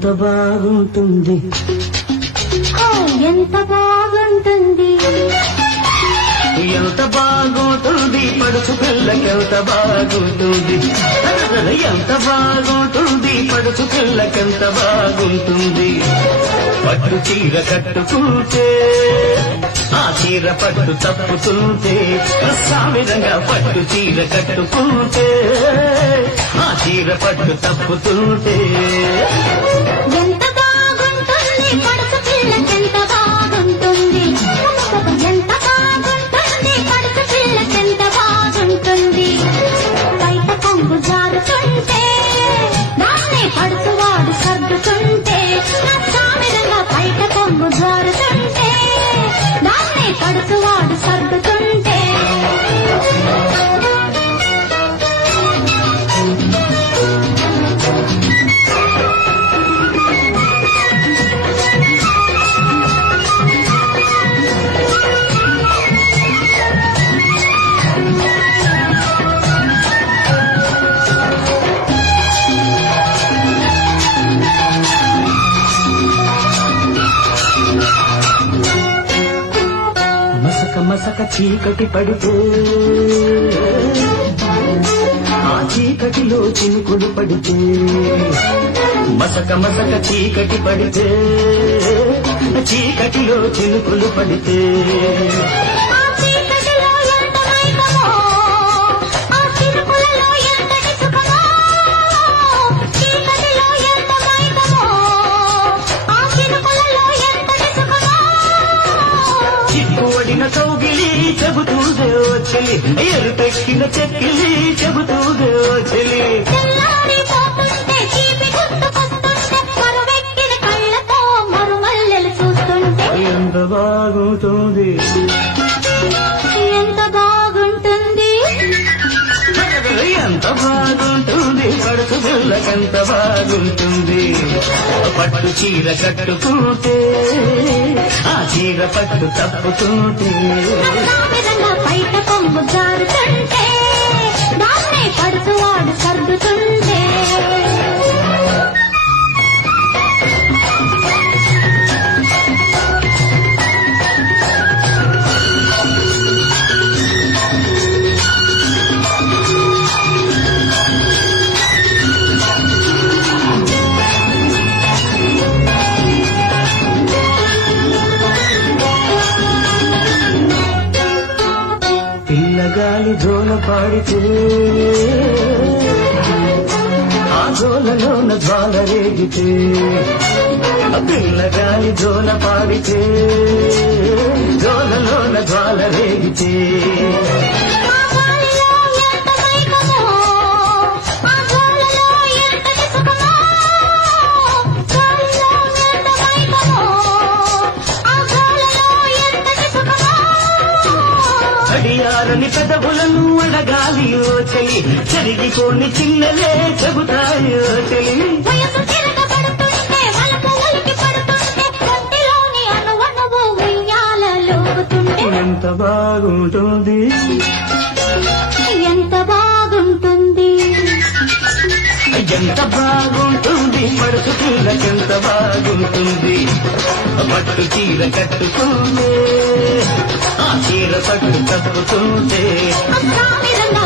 ఎంత బాగుంటుంది, ఎంత బాగుంటుంది, ఎంత బాగుంటుంది పడుచు పిల్లకెంత బాగుంటుంది, ఎంత బాగుంటుంది పడుచు పిల్లకెంత బాగుంటుంది. పట్టు చీర కట్టుకుంటే ఆ చీర పట్టు తప్పుతుంటే, సామిరంగా పట్టు చీర కట్టుకుంటే ఆ చీర పట్టు తప్పుతుంటే. ఎంత బాగుంటుంది పడుచు పిల్లకెంత బాగుంటుంది, ఎంత బాగుంటుంది పడుచు పిల్లకెంత బాగుంటుంది. బయట కొంగు జారుతుంటే దాన్ని పడుచువాడు సర్దుతుంటే, సామిరంగా బయట కొంగు జారుతుంటే దాన్ని పడుచువాడు సర్దుతుంటే. మసక మసక చీకటి పడితే ఆ చీకటిలో చినుకులు పడితే, మసక మసక చీకటి పడితే చీకటిలో చినుకులు పడితే. ఆ చీకటిలో ఎంత మైకమో, ఆ చినుకులలో ఎంతటి సుఖమో, చీకటిలో ఎంత మైకమో, ఆ చినుకులలో ఎంతటి సుఖమో. చిక్కువడిన కౌగిలి చెబుతూదే చెలి, ఎరుపెక్కిన చెక్కిలి చెబుతూదే చెలి. తెల్లారిపోతుంటే చీపి గుర్తుకొస్తుంటే, మరువెక్కిన కళ్ళతో మరుమల్లెలు చూస్తుంటే. ఎంత బాగుంటుంది, ఎంత బాగుంటుంది, ఎంత బాగుంటుంది పడుచు పిల్లకెంత బాగుంటుంది. పట్టు చీర కట్టుకుంటే ఆ చీర పట్టు తప్పుతుంటే. విధంగా బయట కొమ్ము జారుతుంటే దాన్నే పడుచువాడు సర్దుతుంటే. పిల్లగాలి జోల పాడితే ఆ జోలలోన జ్వాల రేగితే, పిల్లగాలి జోల పాడితే జోలలోన జ్వాల రేగితే. ఆ గాలిలో ఎంత మైకమో, ఆ జోలలో ఎంతటి సుఖమో, గాలిలో ఎంత మైకమో, ఆ జోలలో ఎంతటి సుఖమో. అడియారని పెదవులను అడగాలి ఓ చెలి, చెరిగిపోని చిన్నలే చెబుతాయి ఓ చెలి. వయసు తిరగబడుతుంటే వలపు ఉలికి పడుతుంటే, ఒంటిలోని అణువణువు ఉయ్యాలలోగుతుంటే. ఎంత బాగుంటుంది, ఎంత బాగుంటుంది, ఎంత బాగుంటుంది పడుచు పిల్లకెంత బాగుంటుంది. పట్టు చీర కట్టుకుంటే ఆ చీర పట్టు తప్పుతుంటే. అస్సామిరంగా